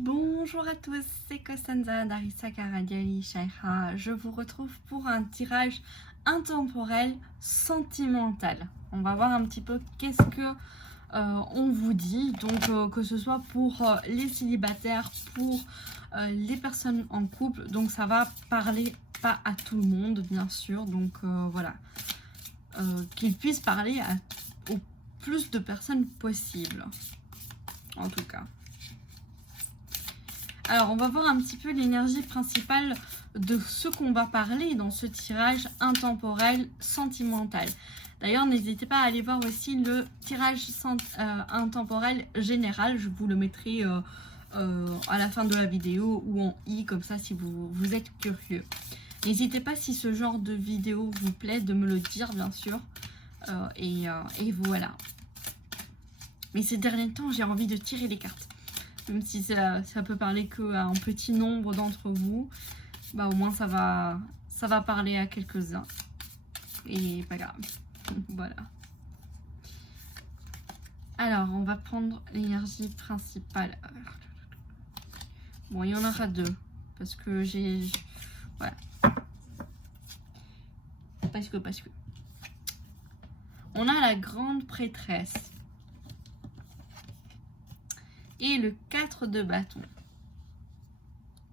Bonjour à tous, c'est Costanza d'Arissa Karadiali Shaira. Je vous retrouve pour un tirage intemporel sentimental. On va voir un petit peu qu'est-ce que on vous dit. Donc que ce soit pour les célibataires, pour les personnes en couple. Donc ça va parler pas à tout le monde bien sûr. Donc voilà. Qu'ils puissent parler au plus de personnes possible. En tout cas. Alors, on va voir un petit peu l'énergie principale de ce qu'on va parler dans ce tirage intemporel sentimental. D'ailleurs, n'hésitez pas à aller voir aussi le tirage intemporel général. Je vous le mettrai à la fin de la vidéo ou en i, comme ça, si vous êtes curieux. N'hésitez pas, si ce genre de vidéo vous plaît, de me le dire, bien sûr. Et voilà. Mais ces derniers temps, j'ai envie de tirer les cartes. Même si ça peut parler qu'à un petit nombre d'entre vous, bah au moins ça va parler à quelques-uns. Et pas grave. Voilà. Alors, on va prendre l'énergie principale. Bon, il y en aura deux. Parce que j'ai... Voilà. Parce que... On a la grande prêtresse. Et le 4 de bâton.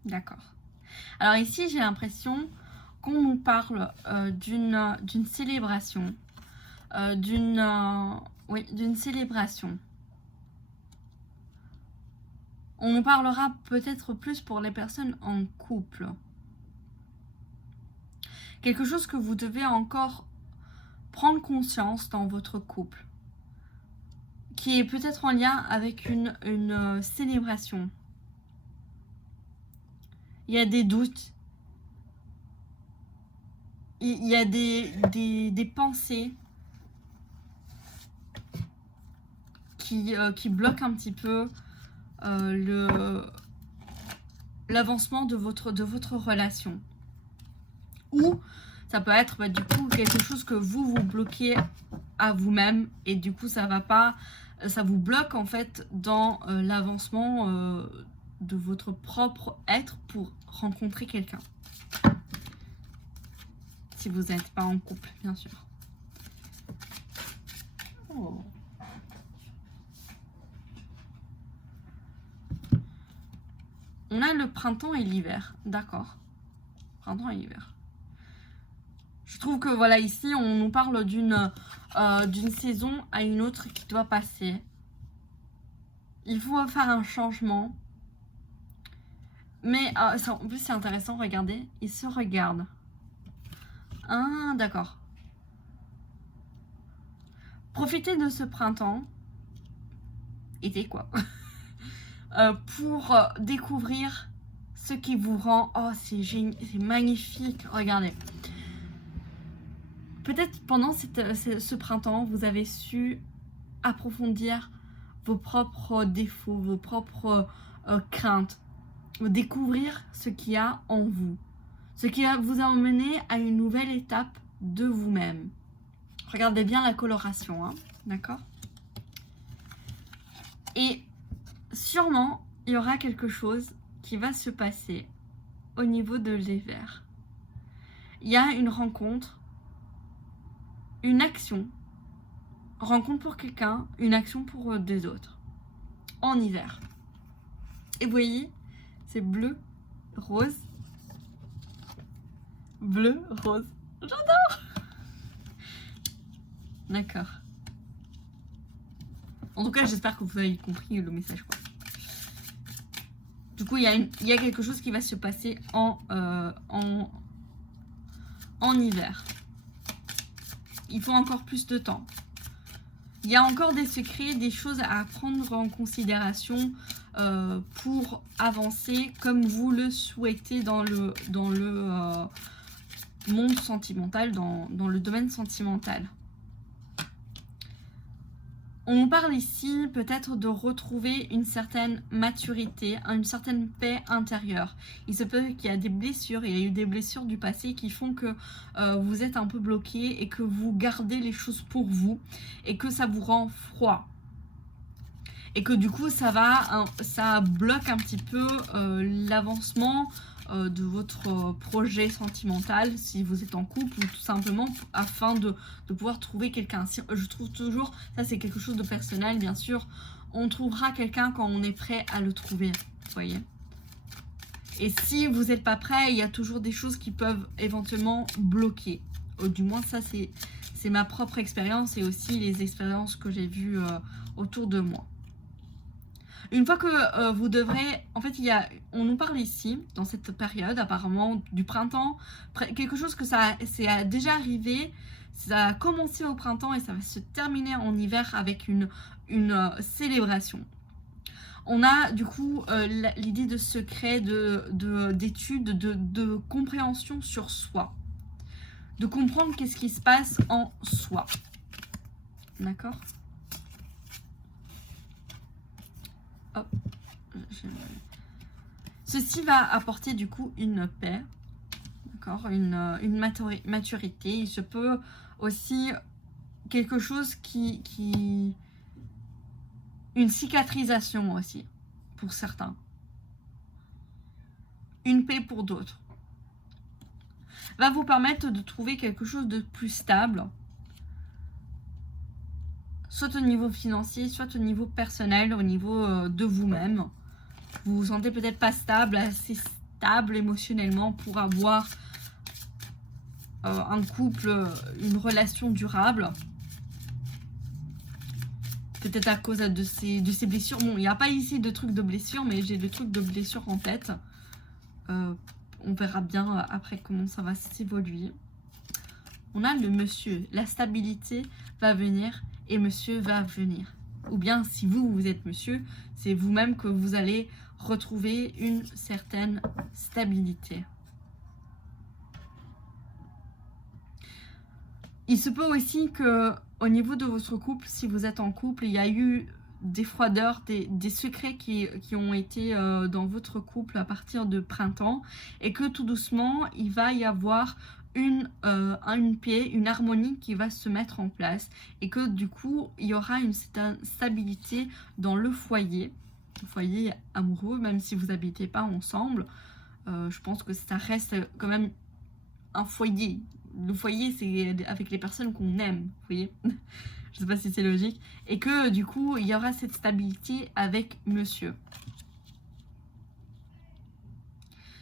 D'accord. Alors ici, j'ai l'impression qu'on nous parle d'une célébration. D'une célébration. On nous parlera peut-être plus pour les personnes en couple. Quelque chose que vous devez encore prendre conscience dans votre couple. Qui est peut-être en lien avec une célébration. Il y a des doutes. Il y a des pensées qui bloquent un petit peu l'avancement de votre relation. Ou ça peut être du coup quelque chose que vous bloquez à vous-même et du coup ça vous bloque en fait dans l'avancement de votre propre être pour rencontrer quelqu'un. Si vous n'êtes pas en couple, bien sûr. Oh. On a le printemps et l'hiver, d'accord. Printemps et l'hiver. Je trouve que voilà, ici on nous parle d'une saison à une autre qui doit passer. Il faut faire un changement. Mais en plus c'est intéressant, regardez, ils se regardent. Ah, d'accord. Profitez de ce printemps, été quoi, pour découvrir ce qui vous rend... Oh, c'est magnifique, regardez. Peut-être pendant ce printemps, vous avez su approfondir vos propres défauts, vos propres craintes, découvrir ce qu'il y a en vous, ce qui va vous emmener à une nouvelle étape de vous-même. Regardez bien la coloration, hein, d'accord? Et sûrement, il y aura quelque chose qui va se passer au niveau de l'hiver. Il y a une rencontre, une action, rencontre pour quelqu'un, une action pour des autres, en hiver. Et vous voyez, c'est bleu, rose, bleu, rose. J'adore! D'accord. En tout cas, j'espère que vous avez compris le message, quoi. Du coup, il y a quelque chose qui va se passer en hiver. Il faut encore plus de temps. Il y a encore des secrets, des choses à prendre en considération pour avancer comme vous le souhaitez dans le monde sentimental, dans le domaine sentimental. On parle ici peut-être de retrouver une certaine maturité, une certaine paix intérieure. Il se peut qu'il y a des blessures, il y a eu des blessures du passé qui font que vous êtes un peu bloqué et que vous gardez les choses pour vous et que ça vous rend froid. et que du coup ça bloque un petit peu l'avancement de votre projet sentimental si vous êtes en couple, ou tout simplement afin de pouvoir trouver quelqu'un. Je trouve toujours, ça c'est quelque chose de personnel bien sûr, on trouvera quelqu'un quand on est prêt à le trouver, vous voyez. Et si vous n'êtes pas prêt, il y a toujours des choses qui peuvent éventuellement bloquer. Du moins ça c'est ma propre expérience et aussi les expériences que j'ai vues autour de moi. Une fois que vous devrez, en fait, on nous parle ici, dans cette période apparemment du printemps, quelque chose que c'est déjà arrivé, ça a commencé au printemps et ça va se terminer en hiver avec une célébration. On a du coup l'idée de secret, d'étude, de compréhension sur soi, de comprendre qu'est-ce qui se passe en soi. D'accord ? Hop. Ceci va apporter du coup une paix, d'accord, une maturité. Il se peut aussi quelque chose une cicatrisation aussi pour certains, une paix pour d'autres, va vous permettre de trouver quelque chose de plus stable, soit au niveau financier, soit au niveau personnel, au niveau de vous-même. Vous vous sentez peut-être pas stable, assez stable émotionnellement pour avoir un couple, une relation durable. Peut-être à cause de ces blessures. Bon, il n'y a pas ici de trucs de blessures, mais j'ai des trucs de blessures en tête. On verra bien après comment ça va s'évoluer. On a le monsieur. La stabilité va venir et monsieur va venir. Ou bien si vous êtes monsieur, c'est vous-même que vous allez retrouver une certaine stabilité. Il se peut aussi que au niveau de votre couple, si vous êtes en couple, il y a eu des froideurs, des secrets qui ont été dans votre couple à partir de printemps, et que tout doucement, il va y avoir une paix, une harmonie qui va se mettre en place, et que du coup, il y aura une certaine stabilité dans le foyer amoureux, même si vous n'habitez pas ensemble. Je pense que ça reste quand même un foyer. Le foyer, c'est avec les personnes qu'on aime, vous voyez. Je sais pas si c'est logique. Et que du coup, il y aura cette stabilité avec monsieur.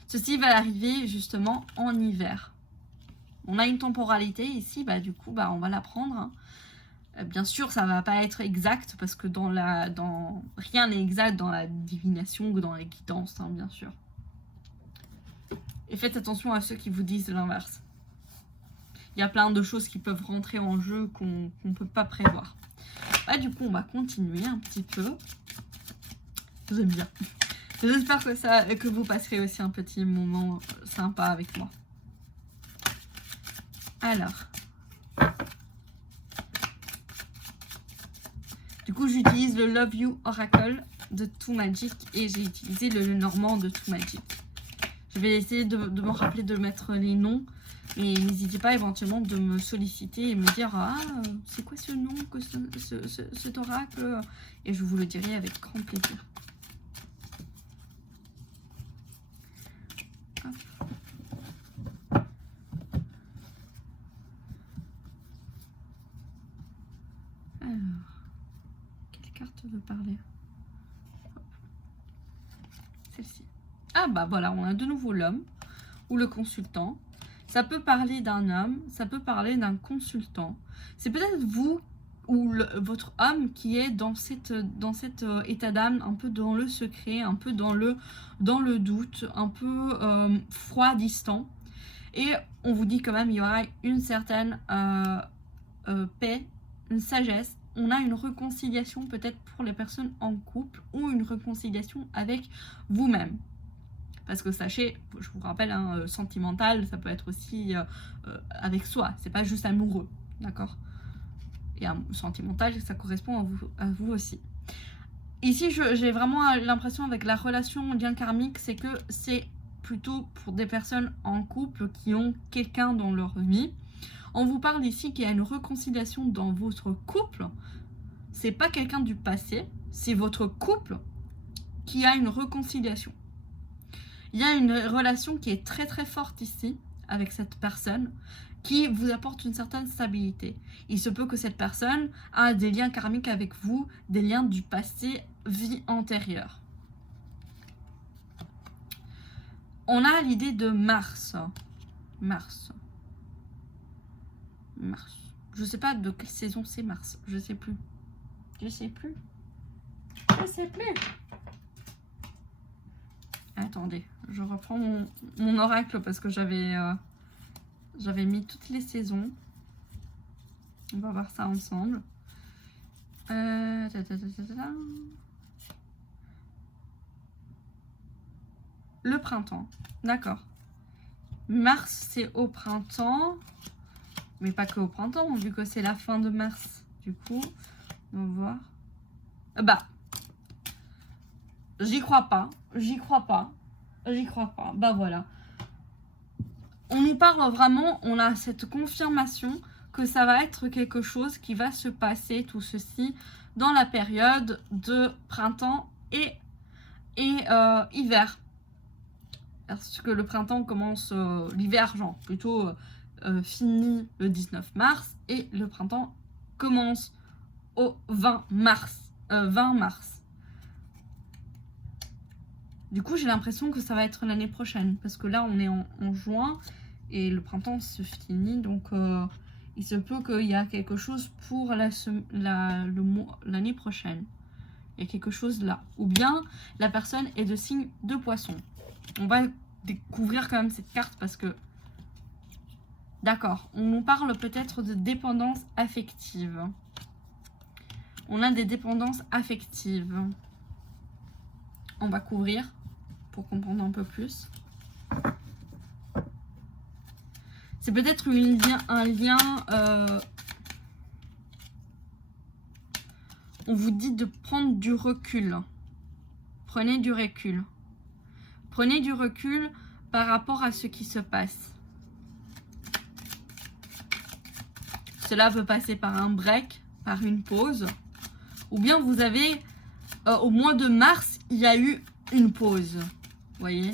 Ceci va arriver justement en hiver. On a une temporalité ici, bah du coup, bah on va la prendre. Hein. Bien sûr, ça va pas être exact parce que rien n'est exact dans la divination ou dans la guidance, hein, bien sûr. Et faites attention à ceux qui vous disent l'inverse. Il y a plein de choses qui peuvent rentrer en jeu qu'on ne peut pas prévoir. Bah, du coup, on va continuer un petit peu. J'aime bien. J'espère que vous passerez aussi un petit moment sympa avec moi. Alors. Du coup, j'utilise le Love You Oracle de Too Magic et j'ai utilisé le Normand de Too Magic. Je vais essayer de me rappeler de mettre les noms. Et n'hésitez pas éventuellement de me solliciter et me dire « Ah, c'est quoi ce nom, cet oracle ?» Et je vous le dirai avec grand plaisir. Hop. Alors, quelle carte veut parler? Celle-ci. Ah bah voilà, on a de nouveau l'homme ou le consultant. Ça peut parler d'un homme, ça peut parler d'un consultant. C'est peut-être vous ou votre homme qui est dans cet état d'âme, un peu dans le secret, un peu dans le doute, un peu froid, distant. Et on vous dit quand même, il y aura une certaine paix, une sagesse. On a une réconciliation peut-être pour les personnes en couple ou une réconciliation avec vous-même. Parce que sachez, je vous rappelle, hein, sentimental, ça peut être aussi avec soi. C'est pas juste amoureux, d'accord? Et sentimental, ça correspond à vous aussi. Ici, j'ai vraiment l'impression avec la relation lien karmique, c'est que c'est plutôt pour des personnes en couple qui ont quelqu'un dans leur vie. On vous parle ici qu'il y a une réconciliation dans votre couple, c'est pas quelqu'un du passé, c'est votre couple qui a une réconciliation. Il y a une relation qui est très très forte ici avec cette personne qui vous apporte une certaine stabilité. Il se peut que cette personne a des liens karmiques avec vous, des liens du passé, vie antérieure. On a l'idée de Mars. Mars. Je sais pas de quelle saison c'est Mars. Je sais plus. Attendez, je reprends mon oracle parce que j'avais mis toutes les saisons. On va voir ça ensemble. Le printemps, d'accord. Mars, c'est au printemps. Mais pas que au printemps, vu que c'est la fin de mars. Du coup, on va voir. Bah, j'y crois pas. Bah voilà. On nous parle vraiment, on a cette confirmation que ça va être quelque chose qui va se passer, tout ceci, dans la période de printemps et hiver. Parce que le printemps commence, l'hiver, genre, plutôt fini le 19 mars, et le printemps commence au 20 mars. Du coup, j'ai l'impression que ça va être l'année prochaine, parce que là, on est en juin, et le printemps se finit, donc il se peut qu'il y a quelque chose pour l'année prochaine. Il y a quelque chose là. Ou bien, la personne est de signe de poisson. On va découvrir quand même cette carte, parce que... D'accord, on nous parle peut-être de dépendance affective. On a des dépendances affectives. On va couvrir pour comprendre un peu plus. C'est peut-être un lien... on vous dit de prendre du recul. Prenez du recul. Prenez du recul par rapport à ce qui se passe. Cela peut passer par un break, par une pause. Ou bien vous avez, au mois de mars, il y a eu une pause. Vous voyez?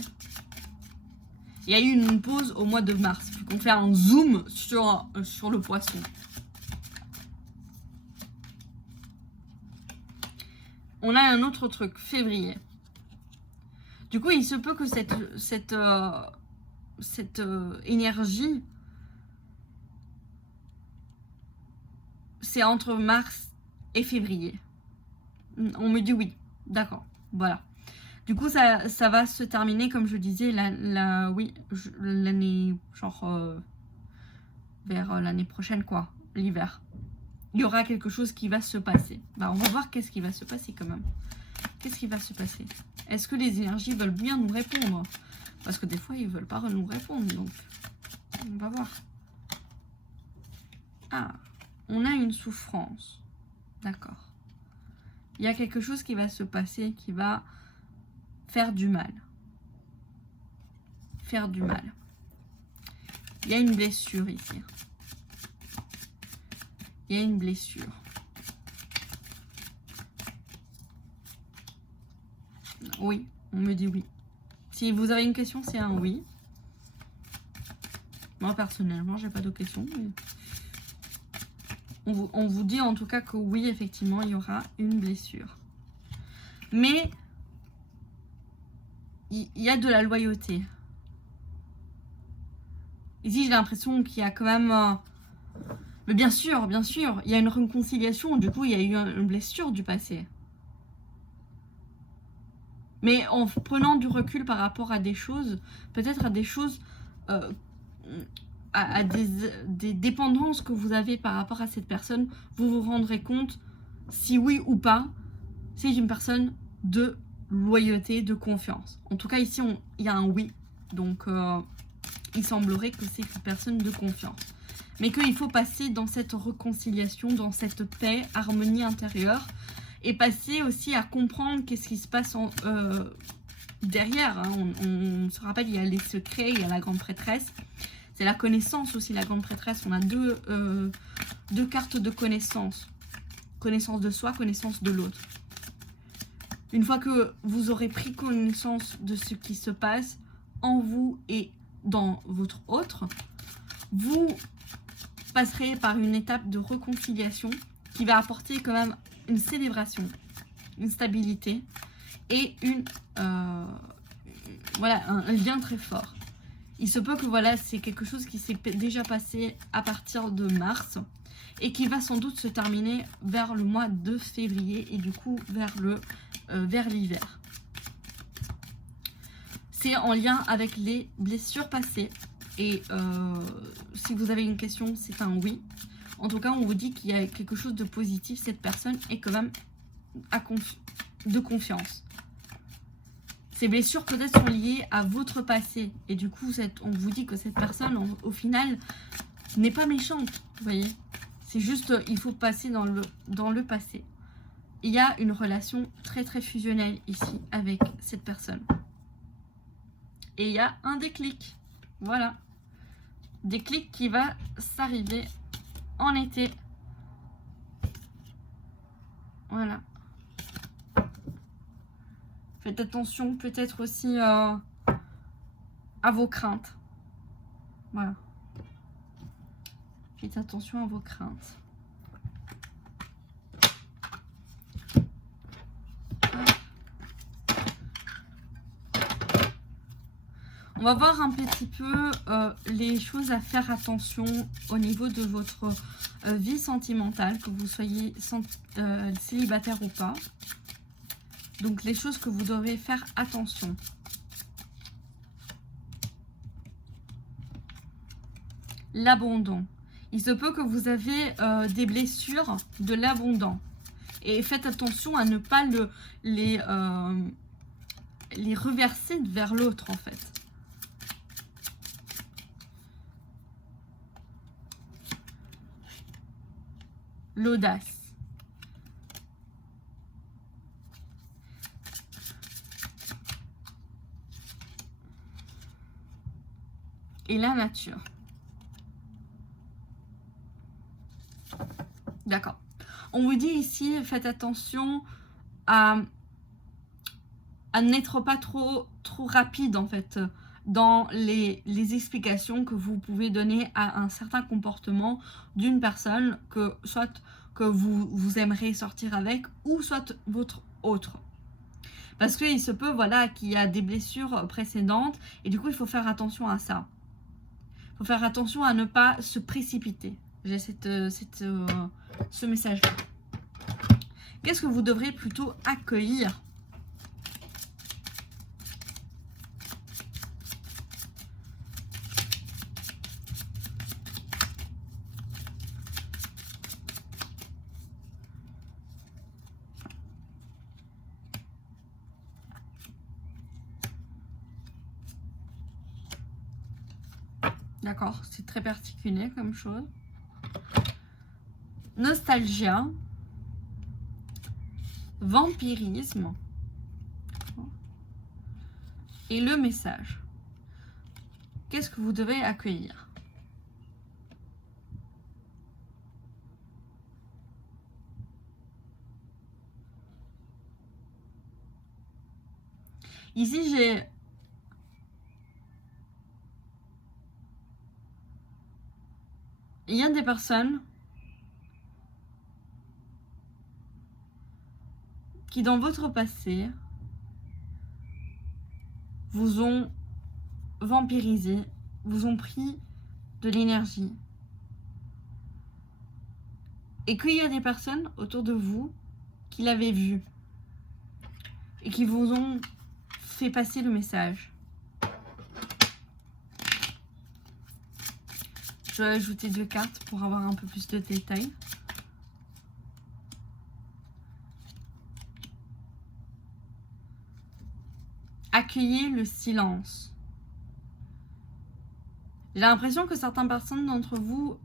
Il y a eu une pause au mois de mars. Puis qu'on fait un zoom sur le poisson. On a un autre truc, février. Du coup, il se peut que cette énergie, c'est entre mars et février. On me dit oui, d'accord, voilà. Du coup, ça va se terminer, comme je disais, l'année, genre, vers l'année prochaine, quoi, l'hiver. Il y aura quelque chose qui va se passer. Bah, on va voir qu'est-ce qui va se passer quand même. Qu'est-ce qui va se passer? Est-ce que les énergies veulent bien nous répondre? Parce que des fois, ils ne veulent pas nous répondre, donc on va voir. Ah, on a une souffrance. D'accord. Il y a quelque chose qui va se passer, qui va faire du mal. Faire du mal. Il y a une blessure ici. Il y a une blessure. Oui, on me dit oui. Si vous avez une question, c'est un oui. Moi, personnellement, j'ai pas de questions. Mais... On vous dit en tout cas que oui, effectivement, il y aura une blessure. Mais il y a de la loyauté. Ici, j'ai l'impression qu'il y a quand même... Mais bien sûr, il y a une réconciliation. Du coup, il y a eu une blessure du passé. Mais en prenant du recul par rapport à des choses, peut-être à des choses, à des dépendances que vous avez par rapport à cette personne, vous vous rendrez compte, si oui ou pas, c'est une personne de loyauté, de confiance. En tout cas, ici, il y a un oui. Donc, il semblerait que c'est une personne de confiance. Mais qu'il faut passer dans cette réconciliation, dans cette paix, harmonie intérieure. Et passer aussi à comprendre qu'est-ce qui se passe derrière. Hein. On se rappelle, il y a les secrets, il y a la grande prêtresse. C'est la connaissance aussi, la grande prêtresse. On a deux cartes de connaissance. connaissance de soi, connaissance de l'autre. Une fois que vous aurez pris connaissance de ce qui se passe en vous et dans votre autre, vous passerez par une étape de réconciliation qui va apporter quand même une célébration, une stabilité et voilà, un lien très fort. Il se peut que voilà, c'est quelque chose qui s'est déjà passé à partir de mars et qui va sans doute se terminer vers le mois de février et du coup vers l'hiver. C'est en lien avec les blessures passées et si vous avez une question, c'est un oui. En tout cas, on vous dit qu'il y a quelque chose de positif. Cette personne est quand même de confiance. Ces blessures peut-être sont liées à votre passé. Et du coup, on vous dit que cette personne, au final, n'est pas méchante. Vous voyez, c'est juste, il faut passer dans le passé. Il y a une relation très très fusionnelle ici avec cette personne. Et il y a un déclic. Voilà. Déclic qui va s'arriver en été. Voilà. Faites attention peut-être aussi à vos craintes. Voilà. Faites attention à vos craintes. On va voir un petit peu les choses à faire attention au niveau de votre vie sentimentale, que vous soyez célibataire ou pas. Donc les choses que vous devez faire attention. L'abandon. Il se peut que vous avez des blessures de l'abandon. Et faites attention à ne pas les reverser vers l'autre en fait. L'audace. Et la nature. D'accord. On vous dit ici, faites attention à n'être pas trop rapide en fait dans les explications que vous pouvez donner à un certain comportement d'une personne que soit que vous aimeriez sortir avec ou soit votre autre. Parce qu'il se peut voilà qu'il y a des blessures précédentes et du coup il faut faire attention à ça. Il faut faire attention à ne pas se précipiter. J'ai ce message-là. Qu'est-ce que vous devrez plutôt accueillir ? D'accord, c'est très particulier comme chose. Nostalgia. Vampirisme. Et le message. Qu'est-ce que vous devez accueillir ? Ici, il y a des personnes qui, dans votre passé, vous ont vampirisé, vous ont pris de l'énergie. Et qu'il y a des personnes autour de vous qui l'avaient vu et qui vous ont fait passer le message. Je vais ajouter 2 cartes pour avoir un peu plus de détails. Accueillez le silence. J'ai l'impression que certaines personnes d'entre vous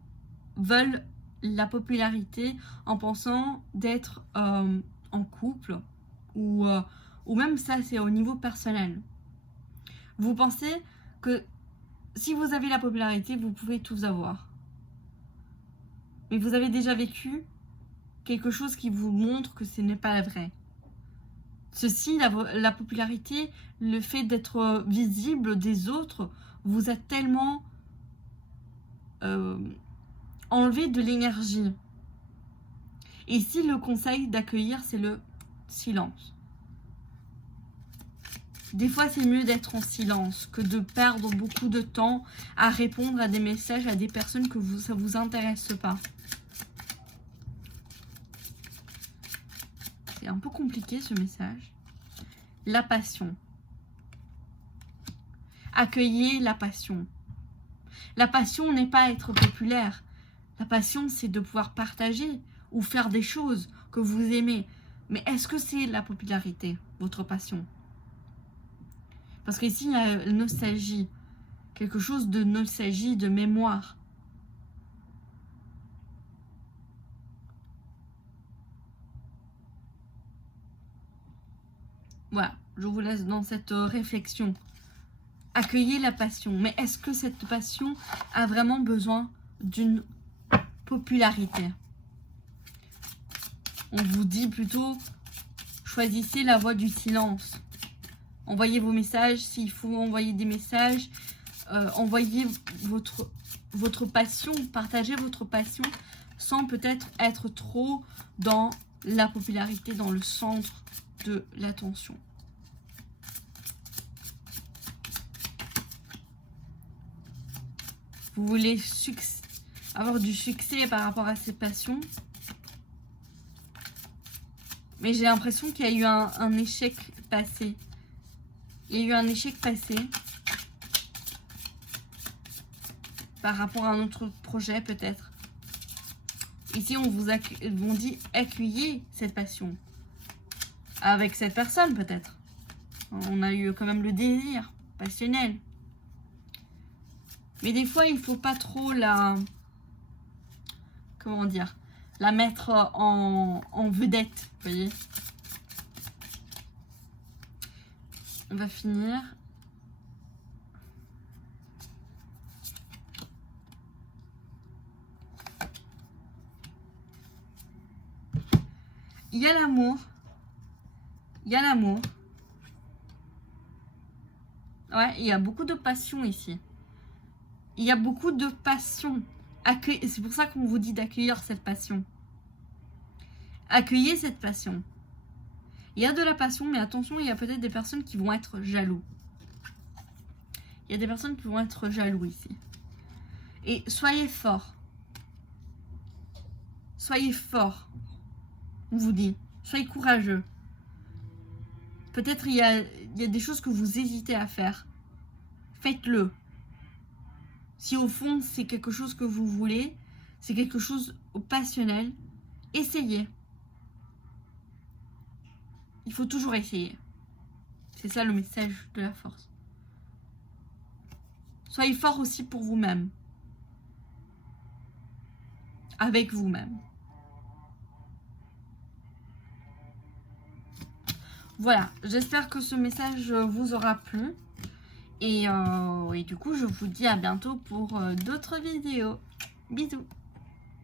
veulent la popularité en pensant d'être en couple ou même ça c'est au niveau personnel. Vous pensez que si vous avez la popularité, vous pouvez tout avoir. Mais vous avez déjà vécu quelque chose qui vous montre que ce n'est pas vrai. Ceci, la popularité, le fait d'être visible des autres, vous a tellement enlevé de l'énergie. Et ici, le conseil d'accueillir, c'est le silence. Des fois, c'est mieux d'être en silence que de perdre beaucoup de temps à répondre à des messages à des personnes que ça ne vous intéresse pas. C'est un peu compliqué ce message. La passion. Accueillez la passion. La passion n'est pas être populaire. La passion, c'est de pouvoir partager ou faire des choses que vous aimez. Mais est-ce que c'est la popularité, votre passion? Parce qu'ici, il y a nostalgie. Quelque chose de nostalgie, de mémoire. Voilà, je vous laisse dans cette réflexion. Accueillez la passion. Mais est-ce que cette passion a vraiment besoin d'une popularité? On vous dit plutôt, choisissez la voie du silence. Envoyez vos messages, s'il faut envoyer des messages. Envoyez votre passion, partagez votre passion sans peut-être être trop dans la popularité, dans le centre de l'attention. Vous voulez avoir du succès par rapport à ces passions. Mais j'ai l'impression qu'il y a eu un échec passé. Il y a eu un échec passé. Par rapport à un autre projet peut-être. Ici, on vous dit accueillez cette passion. Avec cette personne peut-être. On a eu quand même le désir passionnel. Mais des fois, il ne faut pas trop comment dire, la mettre en vedette, vous voyez. On va finir. Il y a l'amour. Il y a l'amour. Ouais, il y a beaucoup de passion ici. Il y a beaucoup de passion. C'est pour ça qu'on vous dit d'accueillir cette passion. Accueillez cette passion. Il y a de la passion, mais attention, il y a peut-être des personnes qui vont être jaloux. Il y a des personnes qui vont être jaloux ici. Et soyez forts. Soyez forts. On vous dit. Soyez courageux. Peut-être il y a des choses que vous hésitez à faire. Faites-le. Si au fond c'est quelque chose que vous voulez, c'est quelque chose au passionnel, essayez. Il faut toujours essayer. C'est ça le message de la force. Soyez fort aussi pour vous-même. Avec vous-même. Voilà, j'espère que ce message vous aura plu. Et du coup, je vous dis à bientôt pour d'autres vidéos. Bisous.